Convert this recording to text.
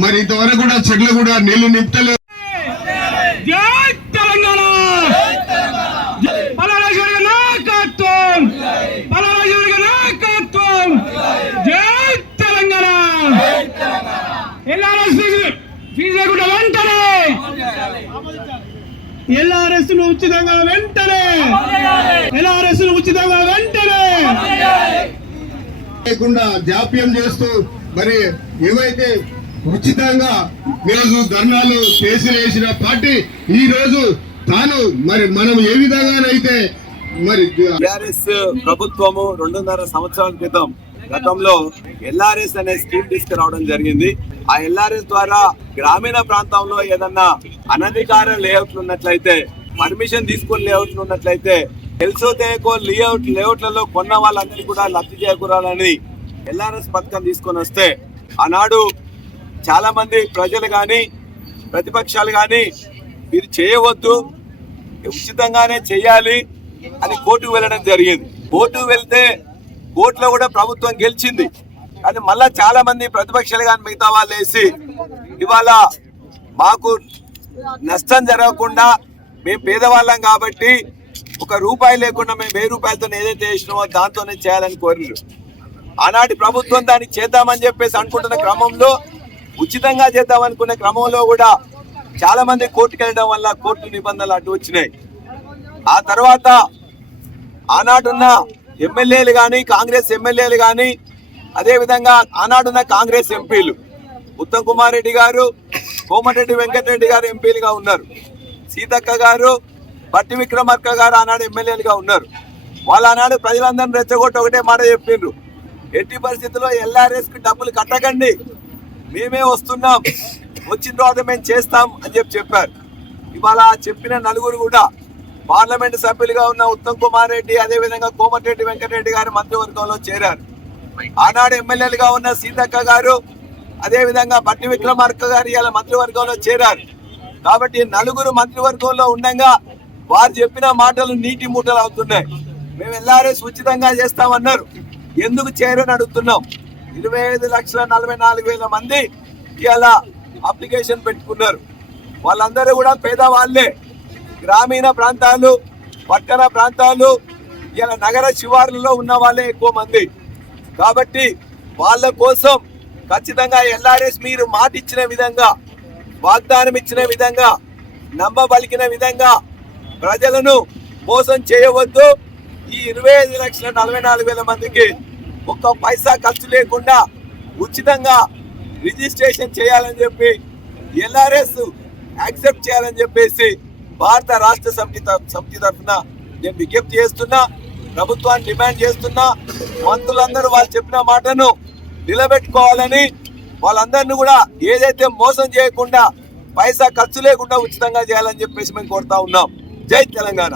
మరి ఇంతవరకు కూడా చెట్లు కూడా నీళ్ళు తెలంగాణ! తెలంగాణ! వెంటనే! ఎల్ఆర్ఎస్ను ఉచితంగా వెంటనే! ఎల్ఆర్ఎస్ను ఉచితంగా వెంటనే! లేకుండా జాప్యం చేస్తూ మరి ఏవైతే ఉచితంగా ఈరోజు ధర్నాలు చేసి వేసిన పార్టీ ఈ రోజు తాను మరి మనం ఏ విధంగానైతే మరి టిఆర్ఎస్ ప్రభుత్వము రెండున్నర సంవత్సరాల క్రితం గతంలో ఎల్ఆర్ఎస్ అనే స్కీమ్ తీసుకురావడం జరిగింది. ఆ ఎల్ఆర్ఎస్ ద్వారా గ్రామీణ ప్రాంతంలో ఏదన్నా అనధికార లేఅవుట్లు ఉన్నట్లయితే పర్మిషన్ తీసుకుని లేఅవుట్లు ఉన్నట్లయితే తెలుసో తెలియకో లేఅవుట్ లేఅవుట్లలో కొన్న వాళ్ళందరికీ కూడా లబ్ధి చేకూరాలని ఎల్ఆర్ఎస్ పథకం తీసుకొని వస్తే ఆనాడు చాలా మంది ప్రజలు కానీ ప్రతిపక్షాలు కానీ మీరు చేయవద్దు ఉచితంగానే చేయాలి అని కోర్టుకు వెళ్ళడం జరిగింది. కోర్టుకు వెళ్తే కోర్టులో కూడా ప్రభుత్వం గెలిచింది. కానీ మళ్ళా చాలా మంది ప్రతిపక్షాలు కానీ మిగతా వాళ్ళు వేసి ఇవాళ మాకు నష్టం జరగకుండా మేము పేదవాళ్ళం కాబట్టి ఒక రూపాయి లేకుండా మేము వెయ్యి రూపాయలతో ఏదైతే చేసినామో దాంతోనే చేయాలని కోరినారు ఆనాటి ప్రభుత్వం దాన్ని చేద్దామని చెప్పేసి అనుకుంటున్న క్రమంలో ఉచితంగా చేద్దాం క్రమంలో కూడా చాలా మంది కోర్టుకు వెళ్ళడం వల్ల కోర్టు నిబంధనలు అడ్డు వచ్చినాయి. ఆ తర్వాత ఆనాడున్న ఎమ్మెల్యేలు కానీ కాంగ్రెస్ ఎమ్మెల్యేలు కానీ అదేవిధంగా ఆనాడున్న కాంగ్రెస్ ఎంపీలు ఉత్తమ్ కుమార్ రెడ్డి గారు కోమటిరెడ్డి వెంకటరెడ్డి గారు ఎంపీలుగా ఉన్నారు. సీతక్క గారు బట్టి విక్రమార్క గారు ఆనాడు ఎమ్మెల్యేలుగా ఉన్నారు. వాళ్ళు ఆనాడు ప్రజలందరినీ రెచ్చగొట్టి ఒకటే మాట చెప్పిండ్రు. ఎట్టి పరిస్థితుల్లో ఎల్ఆర్ఎస్కి డబ్బులు కట్టకండి. మేమే వస్తున్నాం. వచ్చిన తర్వాత మేము చేస్తాం అని చెప్పి చెప్పారు. ఇవాళ చెప్పిన నలుగురు కూడా పార్లమెంట్ సభ్యులుగా ఉన్న ఉత్తమ్ కుమార్ రెడ్డి అదేవిధంగా కోమటిరెడ్డి వెంకటరెడ్డి గారు మంత్రివర్గంలో చేరారు. ఆనాడు ఎమ్మెల్యేలుగా ఉన్న సీతక్క గారు అదేవిధంగా బట్టి విక్రమార్క గారు ఇలా మంత్రివర్గంలో చేరారు. కాబట్టి నలుగురు మంత్రివర్గంలో ఉండగా వారు చెప్పిన మాటలు నీటి మూటలు అవుతున్నాయి. మేము ఎల్ఆర్ఎస్ ఉచితంగా చేస్తామన్నారు. ఎందుకు చేయరని అడుగుతున్నాం? ఇరవై ఐదు లక్షల నలభై నాలుగు వేల మంది ఇలా అప్లికేషన్ పెట్టుకున్నారు. వాళ్ళందరూ కూడా పేదవాళ్ళే. గ్రామీణ ప్రాంతాలు పట్టణ ప్రాంతాలు ఇలా నగర శివార్లలో ఉన్న వాళ్ళే ఎక్కువ మంది. కాబట్టి వాళ్ళ కోసం ఖచ్చితంగా ఎల్ఆర్ఎస్ మీరు మాట ఇచ్చిన విధంగా వాగ్దానం ఇచ్చిన విధంగా నమ్మబలికిన విధంగా ప్రజలను మోసం చేయవద్దు. ఈ ఇరవై ఐదు లక్షల నలభై నాలుగు వేల మందికి ఒక్క పైసా ఖర్చు లేకుండా ఉచితంగా రిజిస్ట్రేషన్ చేయాలని చెప్పి ఎల్ఆర్ఎస్ యాక్సెప్ట్ చేయాలని చెప్పేసి భారత రాష్ట్ర సమితి త- సమితి తరఫున నేను విజ్ఞప్తి చేస్తున్నా ప్రభుత్వాన్ని డిమాండ్ చేస్తున్నా మంత్రులందరూ వాళ్ళు చెప్పిన మాటను నిలబెట్టుకోవాలని వాళ్ళందరినీ కూడా ఏదైతే మోసం చేయకుండా పైసా ఖర్చు లేకుండా ఉచితంగా చేయాలని చెప్పేసి మేము కోరుతా ఉన్నాం. జై తెలంగాణ.